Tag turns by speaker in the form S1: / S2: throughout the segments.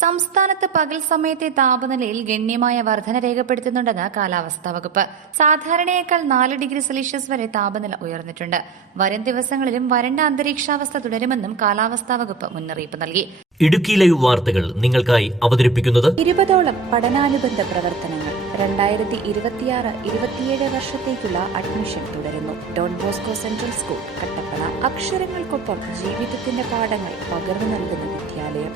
S1: സംസ്ഥാനത്ത് പകൽ സമയത്തെ താപനിലയിൽ ഗണ്യമായ വർധന രേഖപ്പെടുത്തുന്നുണ്ടെന്ന് കാലാവസ്ഥാ വകുപ്പ്. സാധാരണയേക്കാൾ നാല് ഡിഗ്രി സെൽഷ്യസ് വരെ താപനില ഉയർന്നിട്ടുണ്ട്. വരും ദിവസങ്ങളിലും വരണ്ട അന്തരീക്ഷാവസ്ഥ തുടരുമെന്നും കാലാവസ്ഥാ വകുപ്പ് മുന്നറിയിപ്പ് നൽകി.
S2: ഇടുക്കി ലൈവ് വാർത്തകൾ നിങ്ങൾക്കായി അവതരിപ്പിക്കുന്നത്
S3: ഇരുപതോളം പഠനാനുബന്ധ പ്രവർത്തനങ്ങൾ രണ്ടായിരത്തി ഇരുപത്തിയാറ് ഇരുപത്തിയേഴ് വർഷത്തേക്കുള്ള അഡ്മിഷൻ തുടരുന്നു. Don Bosco central school Kattappana. അക്ഷരങ്ങൾക്കൊപ്പം ജീവിതത്തിന്റെ പാഠങ്ങൾ പകർന്നു നൽകുന്ന വിദ്യാലയം.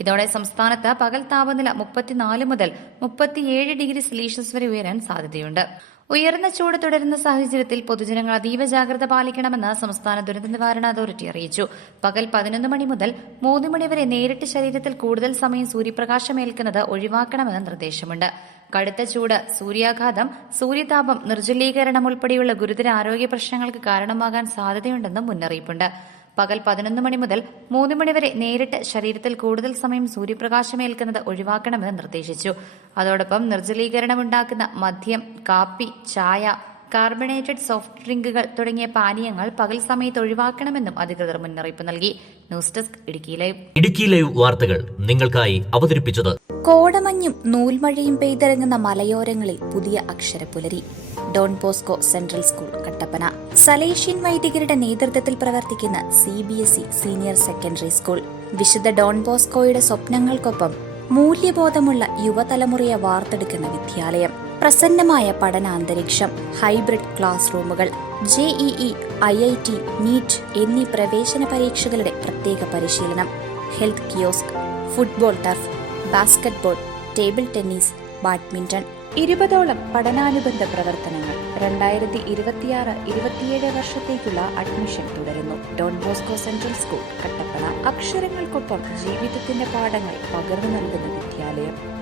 S1: ഇതോടെ സംസ്ഥാനത്ത് പകൽ താപനില മുപ്പത്തിനാല് മുതൽ മുപ്പത്തിയേഴ് ഡിഗ്രി സെൽഷ്യസ് വരെ ഉയരാൻ സാധ്യതയുണ്ട്. ഉയർന്ന ചൂട് തുടരുന്ന സാഹചര്യത്തിൽ പൊതുജനങ്ങൾ അതീവ ജാഗ്രത പാലിക്കണമെന്ന് സംസ്ഥാന ദുരന്ത നിവാരണ അതോറിറ്റി അറിയിച്ചു. പകൽ പതിനൊന്ന് മണി മുതൽ മൂന്ന് മണി വരെ നേരിട്ട് ശരീരത്തിൽ കൂടുതൽ സമയം സൂര്യപ്രകാശം ഏൽക്കുന്നത് ഒഴിവാക്കണമെന്ന് നിർദ്ദേശമുണ്ട്. കടുത്ത ചൂട് സൂര്യാഘാതം സൂര്യതാപം നിർജലീകരണം ഉൾപ്പെടെയുള്ള ഗുരുതര ആരോഗ്യ പ്രശ്നങ്ങൾക്ക് കാരണമാകാൻ സാധ്യതയുണ്ടെന്നും മുന്നറിയിപ്പുണ്ട്. പകൽ പതിനൊന്ന് മണി മുതൽ മൂന്ന് മണിവരെ നേരിട്ട് ശരീരത്തിൽ കൂടുതൽ സമയം സൂര്യപ്രകാശമേൽക്കുന്നത് ഒഴിവാക്കണമെന്ന് നിർദ്ദേശിച്ചു. അതോടൊപ്പം നിർജലീകരണമുണ്ടാക്കുന്ന മദ്യം കാപ്പി ചായ കാർബണേറ്റഡ് സോഫ്റ്റ് ഡ്രിങ്കുകൾ തുടങ്ങിയ പാനീയങ്ങൾ പകൽ സമയത്ത് ഒഴിവാക്കണമെന്നും അധികൃതർ മുന്നറിയിപ്പ് നൽകി. News desk Idukki live.
S2: Idukki live വാർത്തകൾ നിങ്ങൾക്കായി അവതരിപ്പിച്ചത്
S3: കോടമഞ്ഞും നൂൽമഴയും പെയ്തിറങ്ങുന്ന മലയോരങ്ങളിൽ പുതിയ അക്ഷരപ്പുലരി Don Bosco central school Kattappana. Salesian വൈദികരുടെ നേതൃത്വത്തിൽ പ്രവർത്തിക്കുന്ന C B S E senior secondary school വിശുദ്ധ ഡോൺ ബോസ്കോയുടെ സ്വപ്നങ്ങൾക്കൊപ്പം മൂല്യബോധമുള്ള യുവതലമുറയെ വാർത്തെടുക്കുന്ന വിദ്യാലയം. പ്രസന്നമായ പഠനാന്തരീക്ഷം ഹൈബ്രിഡ് ക്ലാസ് റൂമുകൾ J E E I I T NEET എന്നീ പ്രവേശന പരീക്ഷകളുടെ പ്രത്യേക പരിശീലനം health kiosk football turf basketball table tennis badminton. ഇരുപതോളം പഠനാനുബന്ധ പ്രവർത്തനങ്ങൾ രണ്ടായിരത്തി ഇരുപത്തിയാറ് ഇരുപത്തിയേഴ് വർഷത്തേക്കുള്ള അഡ്മിഷൻ തുടരുന്നു. Don Bosco central school Kattappana. അക്ഷരങ്ങൾക്കൊപ്പം ജീവിതത്തിന്റെ പാഠങ്ങൾ പകർന്നു നൽകുന്ന വിദ്യാലയം.